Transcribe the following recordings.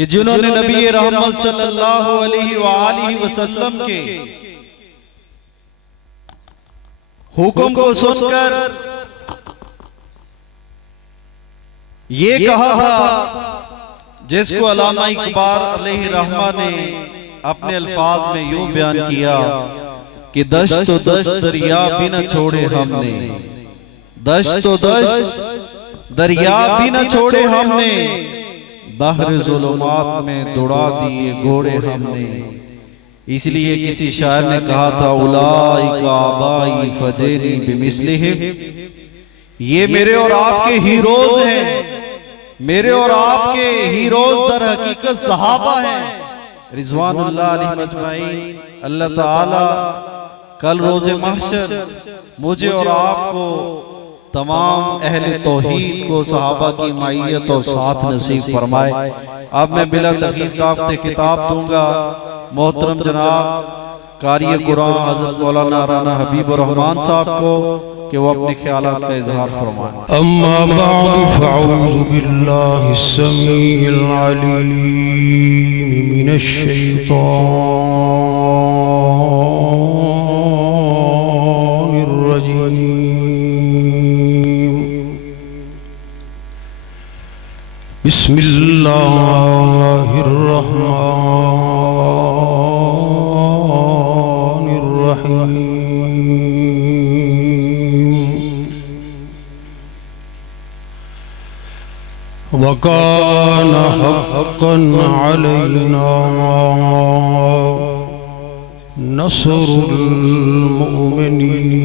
کہ جنہوں نے نبی رحمت صلی اللہ علیہ وآلہ وسلم کے حکم کو سن کر یہ کہا تھا جس کو علامہ اقبال علیہ رحمہ نے اپنے الفاظ میں یوں بیان کیا کہ دشت و دشت دریا بھی نہ چھوڑے ہم نے، دشت و دشت دریا بھی نہ چھوڑے ہم نے، بحر ظلمات میں دوڑا دیے گھوڑے ہم نے۔ اس لیے کسی شاعر نے کہا تھا اولئک آبائی فجینی بمثلہم، یہ میرے اور آپ کے ہیروز ہیں، میرے اور آپ کے ہیروز در حقیقت صحابہ ہیں رضوان اللہ علیہ مجمعین۔ اللہ تعالی کل روز محشر مجھے اور آپ کو تمام اہل توحید کو صحابہ کی معیت اور ساتھ نصیب فرمائے۔ اب میں بلا تاخیر دعوت خطاب دوں گا محترم جناب قاری قرآن حضرت مولانا رانا حبیب الرحمن صاحب کو کہ وہ اپنے خیالات کا اظہار فرمائیں۔ اما بعد فاعوذ باللہ السمیع العلیم من الشیطان الرجیم، بسم اللہ الرحمن الرحیم۔ وَكَانَ حَقًّا عَلَيْنَا نَصْرُ الْمُؤْمِنِينَ۔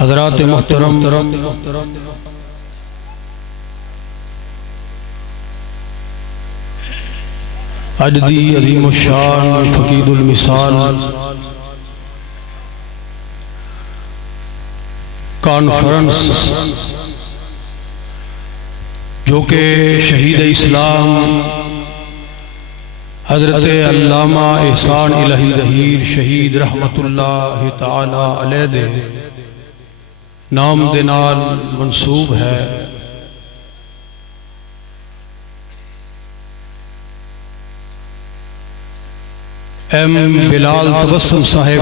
حضرات محترم، عجدی عظیم الشان فقید المثال کانفرنس جو کہ شہید اسلام حضرت علامہ احسان الہی ظہیر شہید رحمت اللہ تعالی علیہ دے نام دے نال منسوب ہے۔ ایم بلال تبسم صاحب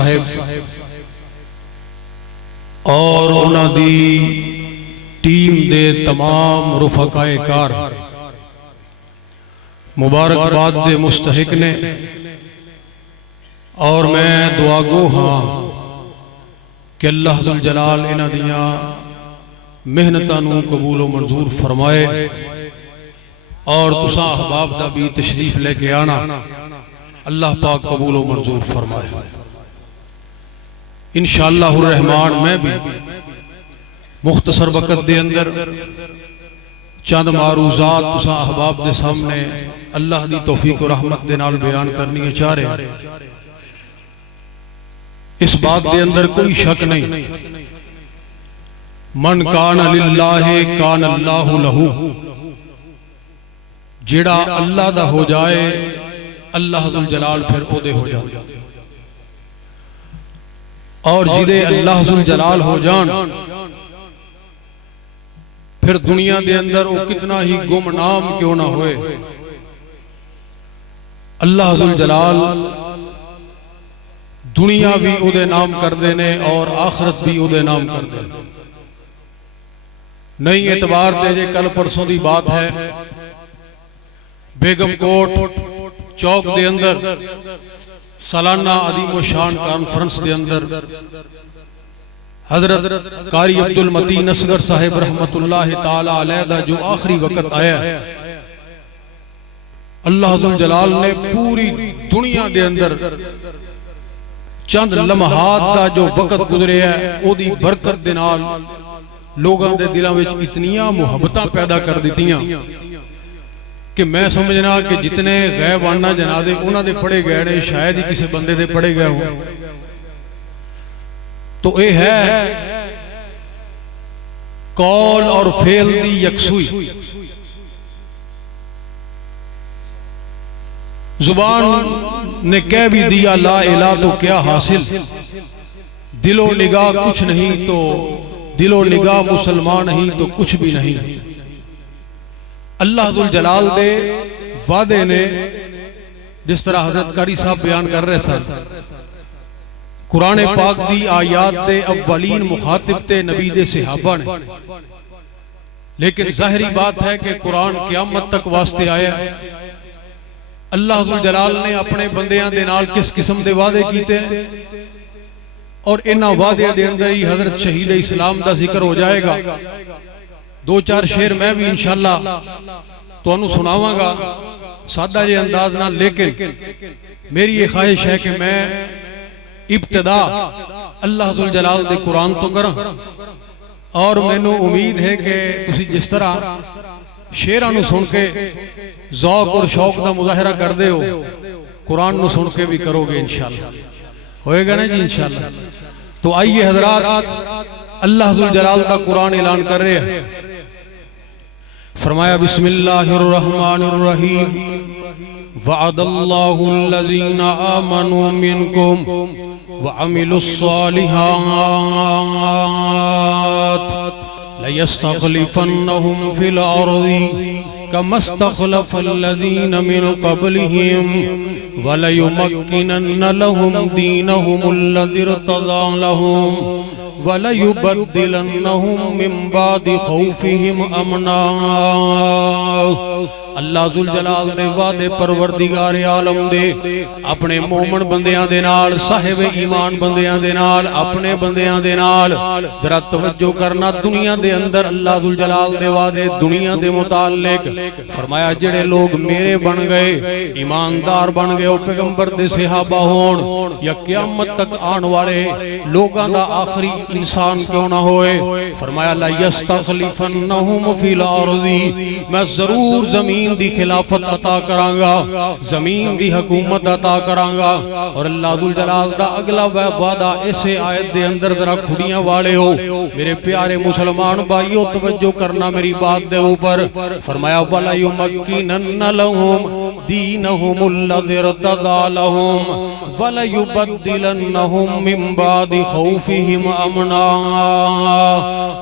اور انہاں دی ٹیم دے تمام رفقائے کار مبارکباد دے مستحق نے، اور میں دعا گو ہاں کہ اللہ ذوالجلال انہاں دیاں محنتاں نوں قبول و منظور فرمائے، اور تساں احباب دا بھی تشریف لے کے آنا اللہ پاک قبول و منظور فرمائے۔ انشاءاللہ الرحمن میں بھی مختصر وقت دے اندر چند معروضات تساں احباب دے سامنے اللہ دی توفیق و رحمت دے نال بیان کرنی چاہ رہے ہیں۔ اس بات دے اندر کوئی شک نہیں، من کان للہ کان اللہ لہو، جڑا اللہ دا ہو جائے اللہ ذوالجلال پھر او دے ہو جائے، اور جدے اللہ ذوالجلال ہو جان پھر دنیا دے اندر او کتنا ہی گمنام کیوں نہ ہوئے، اللہ ذوالجلال دنیا بھی او دے نام کر دینے اور آخرت بھی او دے نام کر دینے۔ نئی اعتبار تے جے کل پرسوں دی بات ہے، بیگم کوٹ چوک دے اندر سالانہ عظیم و شان کانفرنس دے اندر حضرت قاری عبدالمتین اصغر صاحب رحمت اللہ تعالی علیہ دا جو آخری وقت آیا ہے، اللہ ذوالجلال نے پوری دنیا دے اندر چند لمحات دا جو وقت گزرے ہے او دی برکت دے نال لوگاں دے دلاں وچ اتنیاں محبتاں پیدا کر دیتیاں کہ میں سمجھنا کہ جتنے غیبانہ جنازے انہاں دے پڑے گئے نے شاید ہی کسی بندے دے پڑے گئے ہوں۔ تو اے ہے قول اور فعل دی یکسوئی۔ زبان نے کہہ بھی دیا لا الہ تو کیا حاصل، دل و نگاہ کچھ نہیں تو دل و نگاہ مسلمان نہیں تو کچھ بھی نہیں۔ اللہ ذوالجلال دے وعدے نے جس طرح حضرت قاری صاحب بیان کر رہے سن، قرآن پاک دی آیات دے اولین مخاطب تے نبی دے صحابہ نے، لیکن ظاہری بات ہے کہ قرآن قیامت تک واسطے آیا ہے۔ اللہ ذوالجلال نے اپنے بندیاں دے نال کس قسم دے وعدے کیتے ہیں، اور انہاں وعدے دے اندر ہی حضرت شہید اسلام دا ذکر ہو جائے گا۔ دو چار شعر میں بھی انشاءاللہ تو انہوں سناواں گا سادہ جے انداز نہ، لیکن میری یہ خواہش ہے کہ میں ابتدا اللہ ذوالجلال دے قرآن تو کروں، اور میں نے امید ہے کہ تسی جس طرح شعراں نو سن کے ذوق اور شوق دا مظاہرہ کر دے ہو، قرآن نو سن کے بھی کرو گے انشاءاللہ، ہوئے گا نا جی انشاءاللہ۔ تو آئیے حضرات، اللہ ذوالجلال دا قرآن اعلان کر رہے ہیں، فرمایا بسم اللہ الرحمن الرحیم وعد اللہ الذین آمنوا منکم وعملوا الصالحات لَيَسْتَخْلِفَنَّهُمْ فِي الْأَرْضِ كَمَا اسْتَخْلَفَ الَّذِينَ مِنْ قَبْلِهِمْ وَلَيُمَكِّنَنَّ لَهُمْ دِينَهُمُ الَّذِي ارْتَضَىٰ لَهُمْ وَلَيُبَدِّلَنَّهُمْ مِنْ بَعْدِ خَوْفِهِمْ أَمْنًا۔ اللہ ذوالجلال دے وعدے پروردگار عالم دے اپنے مومن بندیاں دے نال، صاحب ایمان بندیاں دے نال، اپنے بندیاں دے نال ذرا توجہ کرنا۔ دنیا دے اندر اللہ ذوالجلال دے وعدے دنیا دے متعلق فرمایا جڑے لوگ میرے بن گئے، ایماندار بن گئے، او پیغمبر دے صحابہ ہون یا قیامت تک آن والے لوگاں دا آخری انسان کیوں نہ ہوئے، فرمایا لا یستخلفنہم فی الارض، میں ضرور زمین دی خلافت عطا کرانگا، زمین دی حکومت عطا کرانگا۔ اور اللہ ذوالجلال دا اگلا وعدہ اسے آیت دے اندر ذرا کھڑیاں والے ہو میرے پیارے مسلمان بھائیو، توجہ کرنا میری بات دے اوپر، فرمایا وَلَيُمَكِّنَنَّ لَهُمْ دِينَهُمُ الَّذِي ارْتَضَىٰ لَهُمْ وَلَيُبَدِّلَنَّهُمْ مِنْ بَعْدِ خَوْفِهِمْ أَمْنًا۔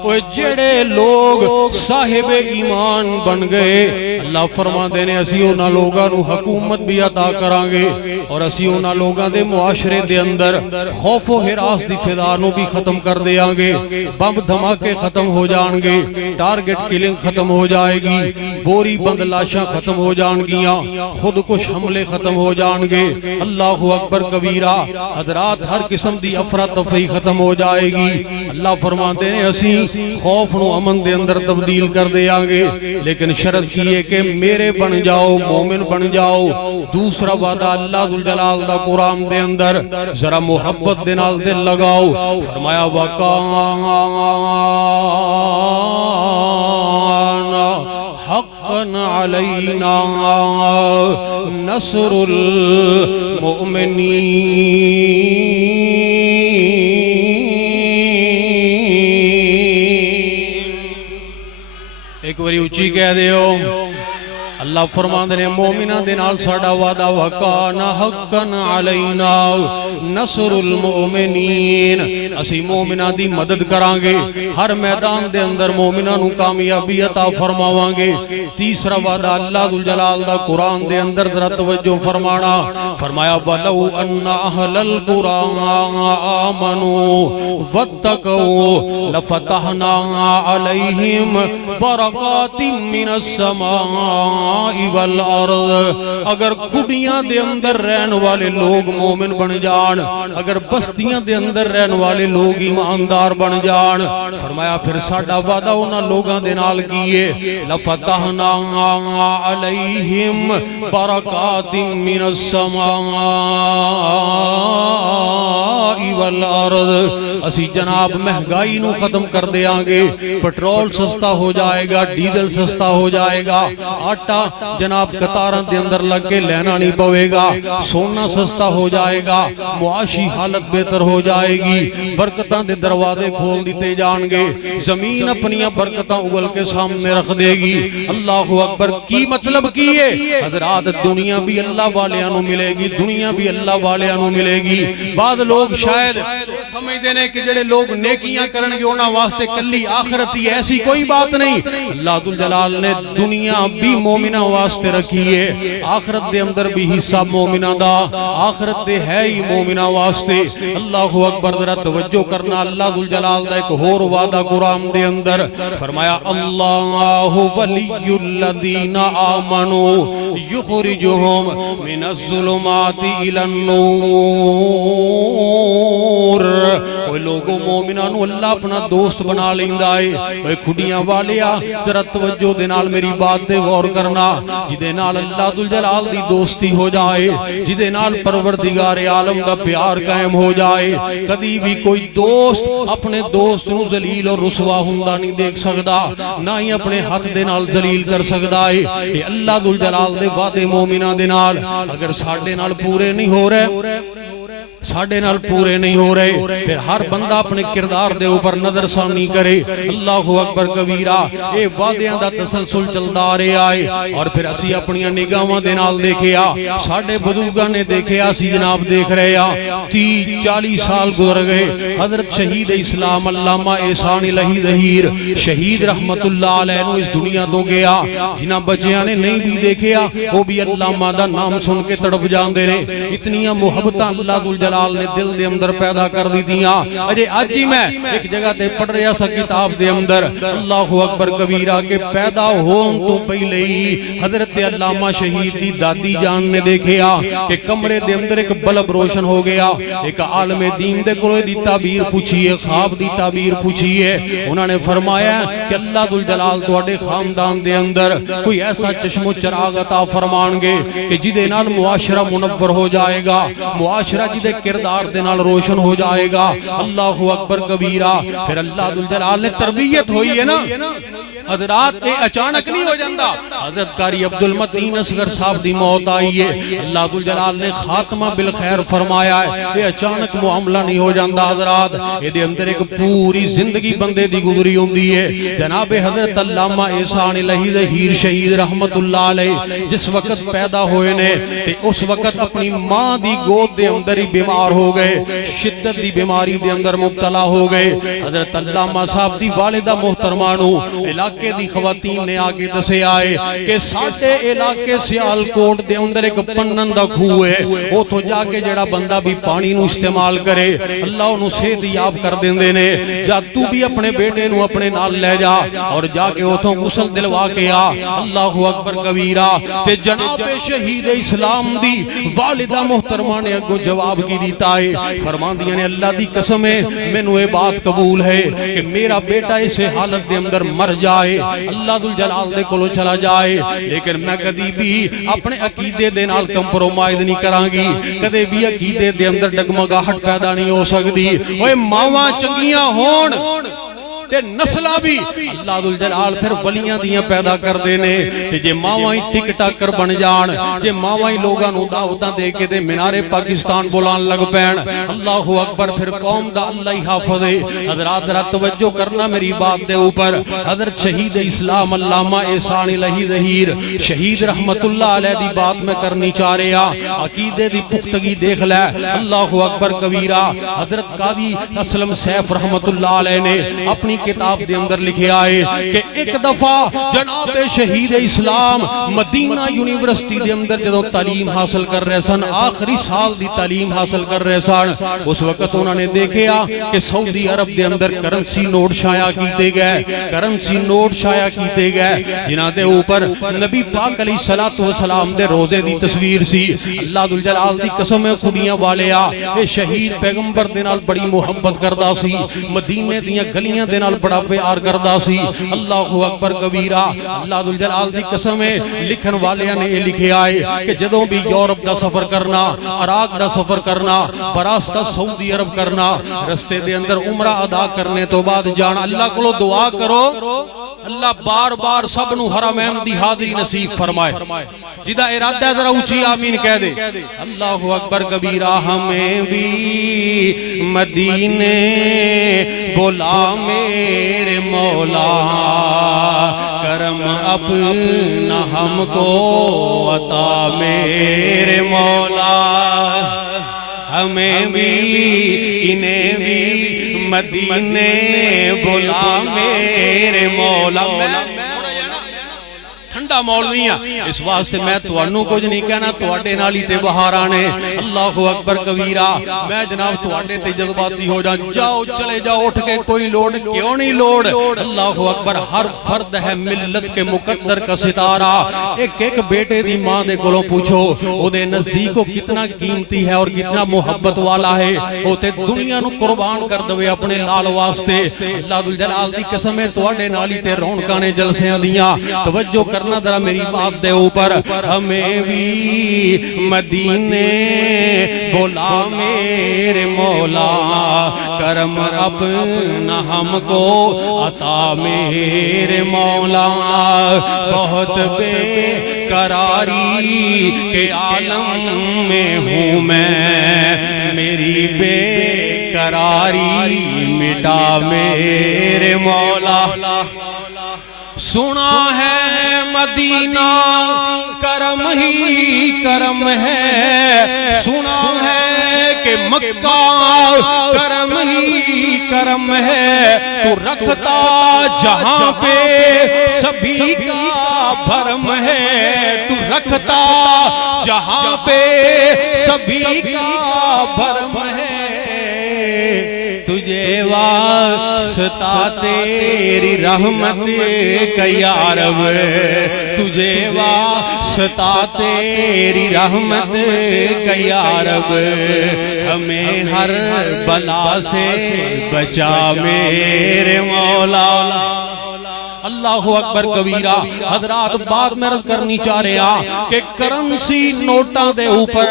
وہ جڑے لوگ صاحب ایمان بن گئے، اللہ فرما دینے اسی اونا لوگاں نو حکومت بھی عطا کرانگے، اور اسی اونا لوگاں دے معاشرے دے اندر خوف و ہراس دی فضا نو بھی ختم کر دے آنگے، بم دھماکے ختم ہو جانگے، ٹارگٹ کلنگ ختم ہو جائے گی، بوری بند لاشاں ختم ہو جانگیاں، خود کش حملے ختم ہو جانگے، اللہ اکبر کبیرہ، حضرات ہر قسم دی افراتفری ختم ہو جائے گی۔ اللہ فرما دینے اسی خوف نو امن دے اندر تبدیل کر دے آنگے، لیکن شرط کیے کہ میرے بن جاؤ، مومن بن جاؤ۔ دوسرا وعدہ اللہ ذوالجلال دا قرآن دے اندر ذرا محبت دے نال دل لگاؤ، فرمایا وَكَانَ حَقًّا عَلَيْنَا نَصْرُ الْمُؤْمِنِينَ۔ ایک باری اچھی کہہ دیو، اللہ فرمان دے مومنہ دے نال ساڑا وعدہ وَكَانَ حَقًّا عَلَيْنَا نَصْرُ الْمُؤْمِنِينَ، اسی مومنہ دی مدد کرانگے، ہر میدان دے اندر مومنہ نو کامیابی عطا فرماوانگے۔ تیسرا وعدہ اللہ ذوالجلال دا قرآن دے اندر ذرا توجہ فرمانا، فرمایا وَلَوْ أَنَّ أَهْلَ الْقُرَىٰ آمَنُوا وَاتَّقَوْا لَفَتَحْنَا عَلَيْهِمْ بَرَكَاتٍ مِّنَ السَّمَاءِ والارض۔ اگر کھڑیاں دے اندر رہن والے لوگ مومن بن جان، اگر بستیاں دے اندر رہن والے لوگ ایماندار بن جان، فرمایا پھر ساڑا وعدہ انہاں لوگاں دے نال کیے لفتحنا علیہم برکات من السماء والارض اسی جناب مہنگائی نو ختم کر دیاں گے پٹرول سستا ہو جائے گا ڈیزل سستا ہو جائے گا آٹا جناب قطاراں دے اندر لگ کے لینا نہیں پوے گا سونا سستا ہو جائے گا معاشی حالت بہتر ہو جائے گی برکتاں دے دروازے کھول دیتے جان گے زمین اپنیاں برکتاں اگل کے سامنے رکھ دے گی اللہ اکبر کی مطلب کیے حضرات دنیا بھی اللہ والیاں نو ملے گی دنیا بھی اللہ والیاں نو ملے گی بعد لوگ شاید سمجھ دینے کہ جڑے لوگ نیکیاں کرن گے انہاں واسطے کلی آخرت ہی ایسی کوئی بات نہیں اللہ ذوالجلال نے دنیا بھی مومنہ واسطے رکھی ہے آخرت دے اندر بھی حصہ مومنہ دا آخرت دے ہے ہی مومنہ واسطے اللہ اکبر ذرا توجہ کرنا اللہ ذوالجلال دا ایک اور وعدہ قرآن دے اندر فرمایا اللہ ولی الذین آمنوا یخرجہم من الظلمات الی النور وہ لوگوں مومنانو اللہ اپنا دوست بنا لیندہ ہے وہ کھڑیاں والیا ذرا توجہ دے نال میری بات دے غور کرنا جدے نال اللہ ذوالجلال دی دوستی ہو جائے جدے نال پروردگار عالم دا پیار قائم ہو جائے کدی بھی کوئی دوست اپنے دوست نو ذلیل اور رسوا ہندہ نہیں دیکھ سکدا نہ ہی اپنے ہاتھ دے نال ذلیل کر سکدا ہے یہ اللہ ذوالجلال دے وعدے مومنہ دے نال اگر ساڈے نال پورے نہیں ہو رہے ساڑھے نال پورے نہیں ہو رہے پھر ہر بندہ اپنے کردار دے اوپر نظر ثانی کرے اللہ اکبر کبیرہ اے وعدیاں دا تسلسل چلدا رہے آئے اور پھر اسی اپنیاں نگاہاں دے نال دیکھیا ساڑھے بزرگاں نے دیکھیا اسی جناب دیکھ رہے آ 30-40 سال گزر گئے حضرت شہید اسلام علامہ احسان الہی ظہیر شہید رحمت اللہ علیہ نو اس دنیا تو گیا جنہ بچیاں نے نہیں بھی دیکھیا وہ بھی علامہ دا نام سن کے تڑپ جان دے رہے اتنیاں محبتاں اللہ ذوالجلال نے دل دے اندر پیدا کر دی دیاں اجے آج ہی میں ایک جگہ تے پڑھ رہا سا کتاب دے اندر اللہ اکبر کبیرہ کے پیدا ہون تو پہلے ہی حضرت علامہ شہید دی دادی جان نے دیکھیا کہ کمرے دے اندر ایک بلب روشن ہو گیا ایک عالم دین دے کلوے دی تعبیر پوچھئے خواب دی تعبیر پوچھئے انہوں نے فرمایا کہ اللہ ذوالجلال تواڈے خاندان دے اندر کوئی ایسا چشم و چراغ عطا فرمان گے کہ جدے نال معاشرہ منور ہو جائے گا معاشرہ جدے کردار دے نال روشن ہو جائے گا اللہ اکبر کبیرہ پھر اللہ ذوالجلال نے تربیت ہوئی ہے نا حضرات اے اچانک نہیں ہو جاندہ حضرت قاری عبدالمتین اصغر صاحب دی موت آئی ہے اللہ ذوالجلال نے خاتمہ بالخیر فرمایا ہے اے اچانک معاملہ نہیں ہو جاندہ حضرات اے دے اندر ایک پوری زندگی بندے دی گزری ہوندی ہے جناب حضرت علامہ احسان الہی ظہیر شہید رحمت اللہ علیہ جس وقت پیدا ہوئے نے تے اس وقت اپنی ماں دی گود دے اندر ہی بیمار ہو گئے شدت دی بیماری دے اندر مبتلا ہو گئے حضرت علامہ صاحب دی والدہ محترمانو علاقے دی خواتین نے آگے دسے آئے کہ ساٹھے علاقے سیال کوٹ دے اندر ایک پنندہ کھو ہے وہ تو جا کے جڑا بندہ بھی پانی نو استعمال کرے اللہ انہوں صحت یاب کر دیں دینے جا تو بھی اپنے بیٹے نو اپنے نال لے جا اور جا کے اتھوں غسل دلوا کے آ اللہ اکبر کبیرہ تے جناب شہید اسلام دی والدہ محترمہ نے اگو جواب کی دیتا ہے فرمان دیا نے اللہ دی قسم ہے میں نو اے بات قبول ہے کہ میرا بیٹا اسے حالت دے اندر مر جائے اللہ ذوالجلال دے کولو چلا جائے لیکن میں کدی بھی اپنے عقیدے دے نال کمپرومائز نہیں کران گی کدے بھی عقیدے دے اندر ڈگمگاہٹ پیدا نہیں ہو سکتی اوے ماواں چنگیاں ہون تے نسلہ بھی اللہ ذوالجلال پھر ولیاں دیاں پیدا کر دینے تے جے ماوائیں ٹک ٹاک کر بن جان جے ماوائیں لوگاں نو دعوتاں دے کے دے منارے پاکستان بولان لگ پین اللہ اکبر پھر قوم دا اللہ ہی حافظ ہے حضرات ذرا توجہ کرنا میری بات دے اوپر حضرت شہید اسلام علامہ احسان الہی ظہیر شہید رحمت اللہ علیہ دی بات میں کرنی چاہ رہا عقیدے دی پختگی دیکھ لے اللہ اکبر کبیرہ حضرت قاضی اسلم سیف رحمت اللہ علیہ نے اپنی کتاب دے اندر لکھے آئے کہ ایک دفعہ جناب شہید اسلام مدینہ یونیورسٹی دے اندر جدو تعلیم حاصل کر رہے سن آخری سال دی تعلیم حاصل کر رہے سن اس وقت انہوں نے دیکھیا کہ سعودی عرب دے اندر کرنسی نوٹ شائع کیتے گئے کرنسی نوٹ شائع کیتے گئے جنہ دے اوپر نبی پاک علیہ السلام دے روزے دی تصویر سی اللہ ذوالجلال دی قسم خودیاں والے آ اے شہید پیغمبر دے نال بڑی محبت کردہ سی مدینے دیاں گلیاں دے نال بڑا پیار کردا سی اللہ اکبر کبیرہ اللہ ذل جلال دی قسم ہے لکھن والے نے یہ لکھے آئے کہ جدوں بھی یورپ دا سفر کرنا عراق دا سفر کرنا براستہ سعودی عرب کرنا رستے دے اندر عمرہ ادا کرنے تو بعد جانا اللہ کو دعا کرو اللہ بار بار سب نو حرمین دی حاضری نصیب فرمائے جدہ ارادہ ہے ذرا اونچی آمین کہہ دے اللہ اکبر کبیرہ ہمیں بھی مدینے بولا میرے مولا کرم اپنا ہم کو عطا میرے مولا ہمیں بھی انہیں بھی مدینے بلا میرے مولا ٹھنڈا مولوی ہیں اس واسطے میں توانوں کچھ نہیں کہنا توڑے نالی تے بہارانے اللہ اکبر کبیرہ میں جناب توڑے تے جذباتی ہو جان جاؤ چلے جاؤ اٹھ کے کوئی لوڑ کیوں نہیں لوڑ اللہ اکبر ہر فرد ہے ملت کے مقدر کا ستارہ ایک ایک بیٹے دی ماں دے کولوں پوچھو او دے نزدیک کو کتنا قیمتی ہے اور کتنا محبت والا ہے او تے دنیا نو قربان کر دوے اپنے لال واسطے اللہ ذل جلال دی قسم ہے توڑے نالی تے رونقاں جلسیاں دیاں توجہ کرنا ذرا میری بات دے اوپر ہمیں بھی مدینے بولا میرے مولا کرم اپنا ہم کو عطا میرے مولا بہت بے قراری کے عالم میں ہوں میں میری بے قراری مٹا میرے مولا سنا ہے مدینہ کرم ہی کرم ہے سنا ہے کہ مکہ کرم ہی کرم ہے تو رکھتا جہاں پہ سبھی کا بھرم ہے تو رکھتا جہاں پہ سبھی کا بھرم ہے تجھے واسطہ تیری رحمت کا یا رب تجھے واسطہ تیری رحمت کا یا رب ہمیں ہر بلا سے بچا میرے مولا اللہ اکبر کبیرہ حضرات بات میں رد کرنی چاہ رہے ہیں کہ کرنسی نوٹاں دے اوپر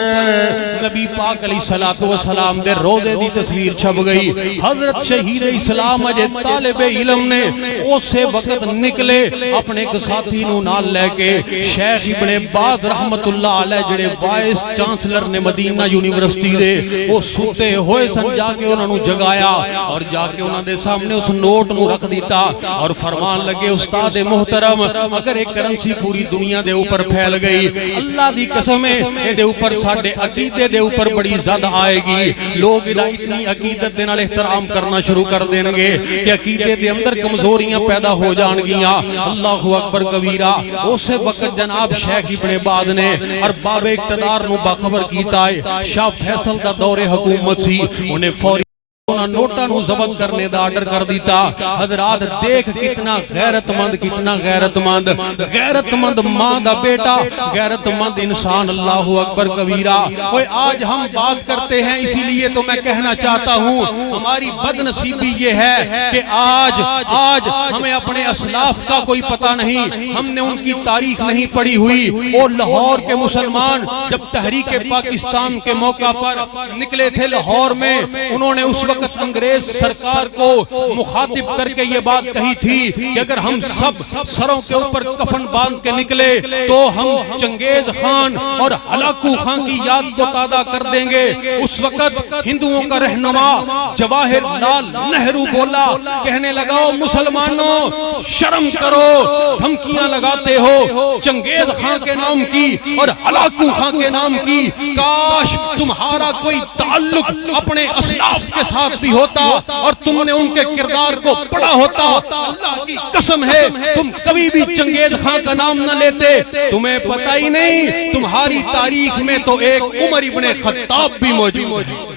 نبی پاک علیہ السلام دے روزے دی تصویر چھپ گئی حضرت شہید اسلام اجے طالب علم نے اسے وقت نکلے اپنے ایک ساتھی نو نال لے کے شیخ ابن باز رحمت اللہ علیہ جڑے وائس چانسلر نے مدینہ یونیورسٹی دے وہ سوتے ہوئے سن جا کے انہوں نے جگایا اور جا کے انہوں نے سامنے اس نوٹ نو رکھ دیتا اور فرمان لگے استاد محترم اگر ایک کرنسی پوری دنیا دے اوپر پھیل گئی اللہ دی قسم ہے دے اوپر ساڑھے عقیدے دے اوپر بڑی زیادہ آئے گی لوگ ادھا اتنی عقیدت دے نال احترام کرنا شروع کر دیں گے کہ عقیدے دے اندر کمزوریاں پیدا ہو جان گیاں اللہ اکبر کبیرہ اسے وقت جناب شیخ ابن باز نے ارباب اقتدار نو باخبر کیتا ہے شاہ فیصل دا دور حکومت سی انہیں فوری نوٹا نو ضبط کرنے دا آرڈر کر دیتا حضرات دیکھ کتنا غیرت مند ماں دا بیٹا غیرت مند انسان اللہ اکبر کبیرہ آج ہم بات کرتے ہیں اسی لیے تو میں کہنا چاہتا ہوں ہماری بد نصیبی یہ ہے کہ آج ہمیں اپنے اسلاف کا کوئی پتہ نہیں ہم نے ان کی تاریخ نہیں پڑھی ہوئی اور لاہور کے مسلمان جب تحریک پاکستان کے موقع پر نکلے تھے لاہور میں انہوں نے اس وقت انگریز سرکار کو مخاطب کر کے یہ بات کہی تھی کہ اگر ہم سب سروں کے اوپر کفن باندھ کے نکلے تو ہم چنگیز خان اور ہلاکو خان کی یاد کو تازہ کر دیں گے اس وقت ہندوؤں کا رہنما جواہر لال نہرو بولا کہنے لگاؤ مسلمانوں شرم کرو دھمکیاں لگاتے ہو چنگیز خان کے نام کی اور ہلاکو خان کے نام کی کاش تمہارا کوئی تعلق اپنے اسلاف کے ساتھ بھی ہوتا اور تم نے ان کے کردار کو پڑھا ہوتا اللہ کی قسم ہے تم کبھی بھی چنگیز خان کا نام نہ لیتے تمہیں پتہ ہی نہیں تمہاری تاریخ میں تو ایک عمر ابن خطاب بھی موجود ہے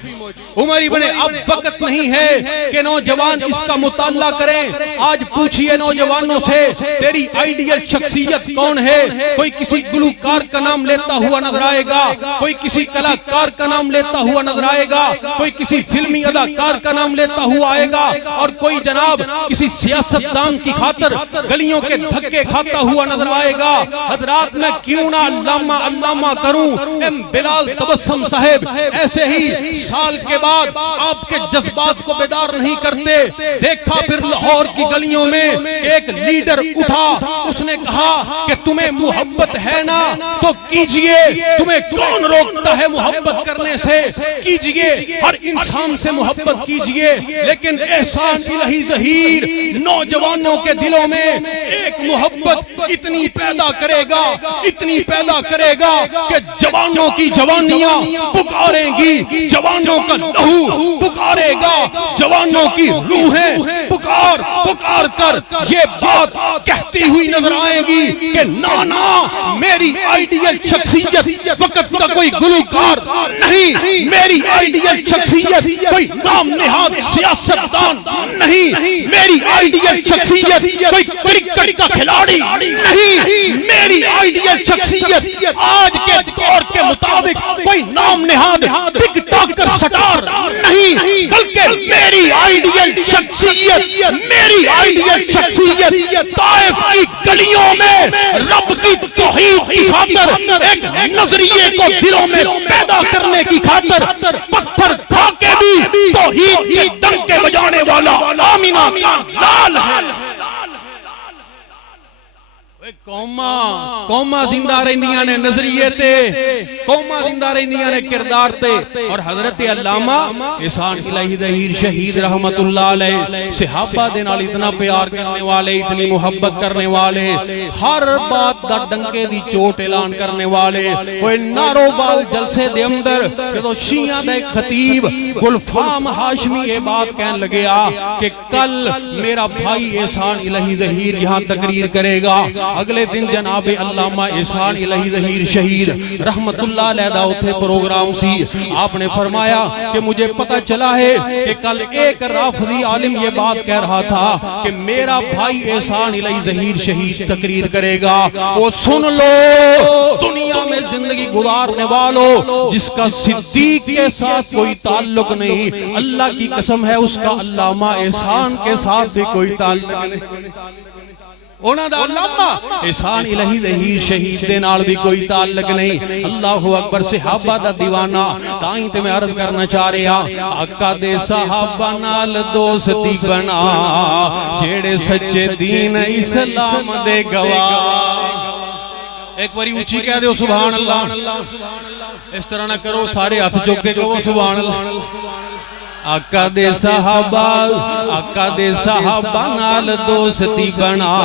عمر ابن اب وقت نہیں ہے کہ نوجوان اس کا مطالعہ کریں. آج پوچھئے نوجوانوں سے تیری آئیڈیل شخصیت کون ہے؟ کوئی کسی گلوکار کا نام لیتا ہوا نظر آئے گا, کوئی کسی کلاکار کا نام لیتا ہوا نظر آئے گا, کوئی کسی فلمی اداکار کا نام لیتا ہوا آئے گا, اور کوئی جناب کسی سیاستدان کی خاطر گلیوں کے دھکے کھاتا ہوا نظر آئے گا. حضرات میں کیوں نہ علامہ علامہ کروں. ایم بلال تبسم صاحب ایسے ہی سال کے بعد آپ کے جذبات کو بیدار نہیں کرتے. دیکھا پھر لاہور کی گلیوں میں ایک لیڈر اٹھا, اس نے کہا کہ تمہیں محبت ہے نا تو کیجئے, تمہیں کون روکتا ہے محبت کرنے سے, کیجئے, ہر انسان سے محبت کیجئے. لیکن احسان الہی ظہیر نوجوانوں کے دلوں میں ایک محبت اتنی پیدا کرے گا, اتنی پیدا کرے گا کہ جوانوں کی جوانیاں پکاریں گی, جوانوں کا لہو پکارے گا, جوانوں کی روحیں پکار پکار کر یہ بات کہتی ہوئی نظر آئیں گی کہ نانا میری آئیڈیل شخصیت وقت کا کوئی گلوکار نہیں, میری آئیڈیل شخصیت کوئی نام نہاد سیاستدان نہیں, میری آئیڈیل شخصیت کوئی کرکٹ کا کھلاڑی نہیں, میری آئیڈیل شخصیت آج کے دور کے مطابق کوئی نام نہاد ٹک ٹاکر سٹار نہیں, بلکہ میری آئیڈیل شخصیت, میری آئیڈیل شخصیت طائف کی گلیوں میں رب کی توحید کی خاطر ایک نظریے کو دلوں میں پیدا کرنے کی خاطر پتھر کھا کے بھی توحید کے ڈنکے بجانے والا آمینہ کا لال ہے. قوما زندہ رہندیاں نے نظریے تے, قوما زندہ رہندیاں نے کردار تے. اور حضرت علامہ احسان الہی ظہیر شہید رحمت اللہ علیہ صحابہ دے نال اتنا پیار کرنے والے, اتنی محبت کرنے والے, ہر بات دا ڈنکے دی چوٹ اعلان کرنے والے. وہ نارووال جلسے دے اندر جدو شیعہ دا ایک خطیب گلفام ہاشمی یہ بات کہنے لگیا کہ کل میرا بھائی احسان الہی ظہیر یہاں تقریر کرے گا. اگلے دن جناب علامہ احسان الہی ظہیر شہید رحمت اللہ علیہ دا اتھے پروگرام سی. آپ نے فرمایا کہ مجھے پتا چلا ہے کہ کل ایک رافضی عالم یہ بات کہہ رہا تھا کہ میرا بھائی احسان الہی ظہیر شہید تقریر کرے گا. وہ سن لو دنیا میں زندگی گزارنے والوں جس کا صدیق کے ساتھ کوئی تعلق نہیں, اللہ کی قسم ہے اس کا علامہ احسان کے ساتھ بھی کوئی تعلق نہیں. اونا دا علامہ احسان الہی ظہیر شہید دے نال بھی کوئی تعلق نہیں. اللہ اکبر. صحابہ دا دیوانہ تائیں تے میں عرض کرنا چاہ رہا, آقا دے صحابہ نال دوستی بنا جیڑے سچے دین اسلام دے گواہ. ایک باری اونچی کہہ دے سبحان اللہ. اس طرح نہ کرو, سارے ہاتھ چوک کے کہو سبحان اللہ. آقا دے صحابہ نال دوستی بنا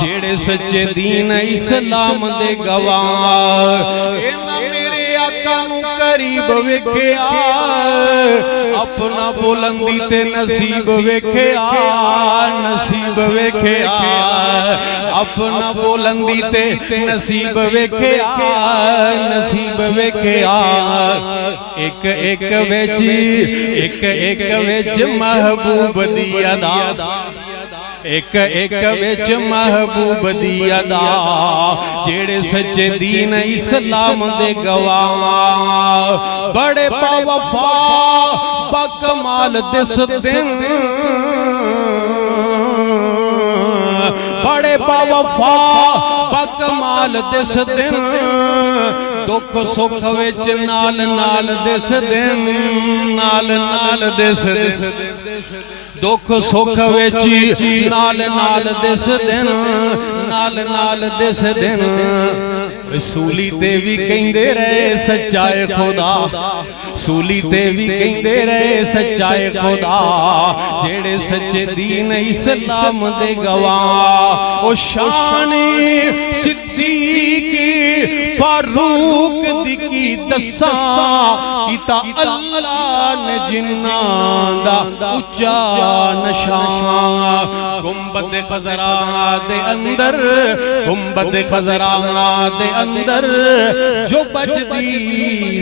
جیڑے سچے دین اسلام دے گواہ. اینا میرے آقا نو قریب ویکھیا, اپنا بلندی تے نصیب ویکھیا, نصیب ویکھیا, اپنا بلندی تے نصیب ویکھیا, نصیب ویکھیا. ایک ایک وچ محبوب دی ادا, ایک ایک وچ محبوب دی ادا جیڑے سچے دین اسلام دے گواہ. بڑے با وفا با کمال دس دن, بڑے با وفا با کمال دس دن, دکھ سکھ وچ نال نال دس دن, نال نال دس دن, دکھ سکھ وچ نال نال دس دن, نال نال دس دن. سولی تے بھی کہندے رہے سچائے خدا, سولی تے بھی کہندے رہے سچائے خدا جیڑے سچے دین اسلام دے گواہ. او شان صدیق فاروق دی کی دساں کیتا اللہ نے جناں دا اچا نشان. گنبد خضرا دے اندر, گنبد خضرا دے اندر جو بچ دی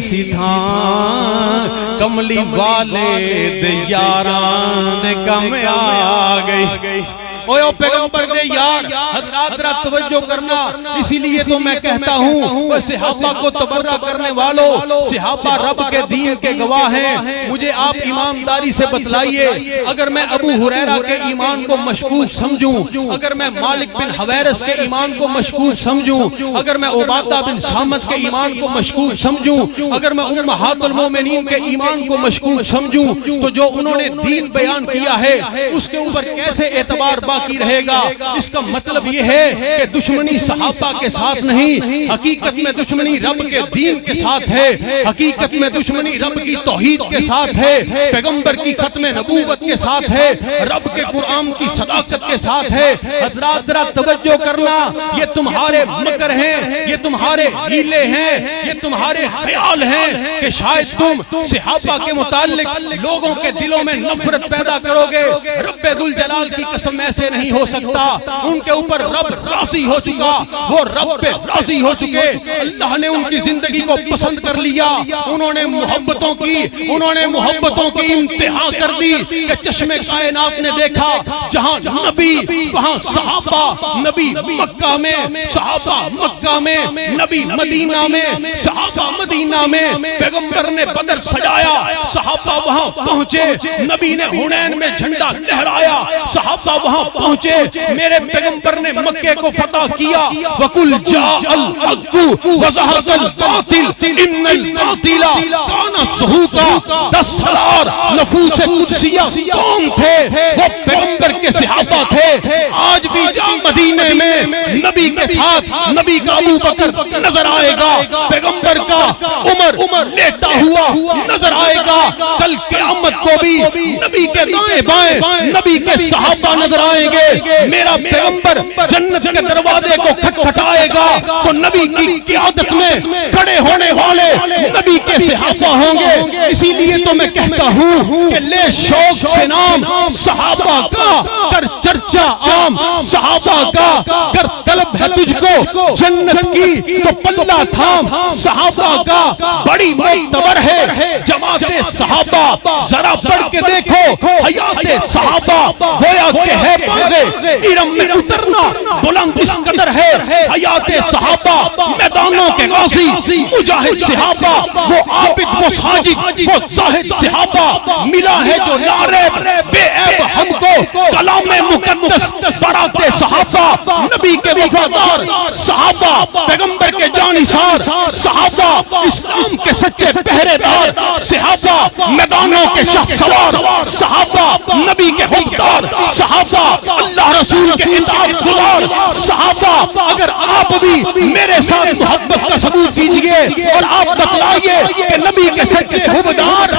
سی تھاں کملی والے دے یاراں دے کم آ گئی اوے او پیغمبر دے یار حضرات ذرا توجہ کرنا اسی لیے تو میں کہتا ہوں صحابہ کو تبرہ کرنے والوں صحابہ رب کے دین کے گواہ ہیں مجھے آپ ایمانداری سے بتلائیے اگر میں ابو ہریرہ کے ایمان کو مشکوک سمجھوں اگر میں مالک بن حویرث کے ایمان کو مشکوک سمجھوں اگر میں عبادہ بن صامت کے ایمان کو مشکوک سمجھوں اگر میں امہات المومنین کے ایمان کو مشکوک سمجھوں تو جو انہوں نے دین بیان کیا ہے اس کے اوپر کیسے اعتبار باقی رہے گا اس کا مطلب یہ ہے کہ دشمنی صحابہ کے ساتھ نہیں حقیقت میں دشمنی رب کے دین کے ساتھ ہے حقیقت میں دشمنی رب کی توحید کے ساتھ ہے پیغمبر کی ختم نبوت کے ساتھ ہے رب کے قرآن کی صداقت کے ساتھ ہے حضرات ذرا توجہ کرنا یہ تمہارے مکر ہیں یہ تمہارے ہیلے ہیں یہ تمہارے خیال ہیں کہ شاید تم صحابہ کے متعلق لوگوں کے دلوں میں نفرت پیدا کرو گے رب ذوالجلال کی قسم ایسے نہیں ہو سکتا ان کے اوپر رب راضی ہو چکا وہ رب پہ راضی ہو چکے اللہ نے ان کی زندگی کو پسند کر لیا انہوں نے محبتوں کی انتہا کر دی کہ چشم کائنات نے دیکھا جہاں نبی وہاں صحابہ نبی مکہ میں صحابہ مکہ میں نبی مدینہ میں صحابہ مدینہ میں پیغمبر نے بدر سجایا صحابہ وہاں پہنچے نبی نے حنین میں جھنڈا لہرایا صحابہ وہاں پہنچے میرے پیغمبر نے مکے کو فتح کیا وَقُلْ جَاءَ الْحَقُّ وَزَهَقَ الْبَاطِلُ إِنَّ الْبَاطِلَ كَانَ زَهُوقًا 10,000 نفوس قدسیہ کون تھے وہ پیغمبر کے صحابہ تھے آج بھی جا مدینے میں نبی کے ساتھ نبی کا ابو بکر نظر آئے گا پیغمبر کا عمر لیٹا ہوا نظر آئے گا کل قیامت کو بھی نبی کے دائیں بائیں نبی کے صحابہ نظر آئیں گے میرا پیغمبر جنت کے دروازے کو کھٹکھٹائے گا تو نبی کی قیادت میں کھڑے ہونے والے نبی کے صحابہ ہوں گے اسی لیے تو میں کہتا ہوں کہ لے شوق سے نام صحابہ کا کر چرچا عام صحابہ کا کر طلب ہے تجھ کو جنت کی تو پلہ تھام صحابہ کا بڑی معتبر ہے جماعت صحابہ ذرا پڑھ کے دیکھو حیات صحابہ گویا کہ ہے باغے ارم میں اترنا بلند اس قدر ہے حیات صحابہ میدانوں کے غازی مجاہد صحابہ وہ عابد وہ ساجد وہ زاہد صحابہ ملا ہے جو نعرب بے عیب ہم کو کلام مقدس برات صحابہ نبی کے وفادار صحابہ پیغمبر کے جانثار صحابہ اسلام کے سچے پہرے دار صحابہ میدانوں کے شاہ سوار صحابہ نبی کے حکمدار صحابہ اللہ رسول کے اطاعت گزار صحابہ اگر آپ بھی میرے ساتھ محبت کا ثبوت دیجئے اور آپ بتلائیے کہ نبی کے سچے حکمدار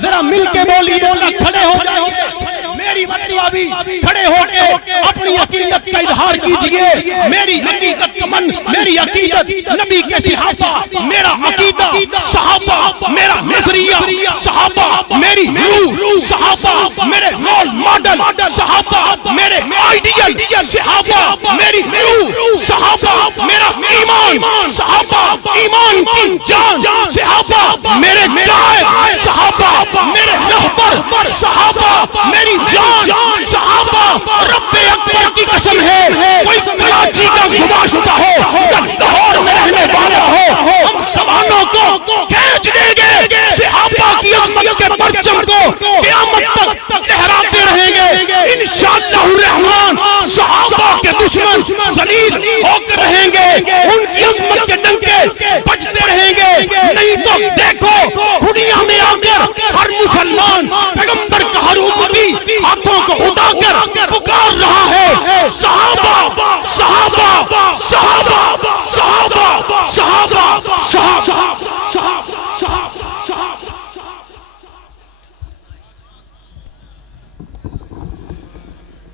ذرا مل کے بولیے کھڑے ہو جائیں میری بطلہ بھی کھڑے ہو کے اپنی عقیدت کا اظہار کیجئے میری عقیدت کا من میری عقیدت نبی کے صحابہ میرا عقیدہ صحابہ میرا نظریہ صحابہ میری روح صحابہ میرے رول ماڈل صحابہ میرے آئیڈیل صحابہ میری روح صحابہ میرا ایمان صحابہ ایمان کی جان صحابہ میرے قائد صحابہ میرے رہبر صحابہ میری جان صحابہ رب اکبر کی قسم ہے کوئی کراچی کا گماشتہ ہو یا لاہور میں رہنے والا ہو ہم زبانوں کو کھینچ دیں گے صحابہ کی عظمت کے پرچم کو قیامت تک لہراتے رہیں گے انشاءاللہ الرحمن صحابہ کے دشمن ذلیل ہو کر رہیں گے ان کی عظمت کے ڈنکے بجتے رہیں گے نہیں تو دیکھو کھڑیاں میں آ کر ہر مسلمان پیغمبر کا ہر امتی ہاتھوں کو اٹھا کر پکار رہا ہے صحابہ صحابہ صحابہ صحابہ صحابہ صحابہ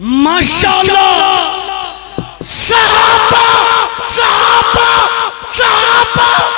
ماشاءاللہ صحابہ صحابہ صحابہ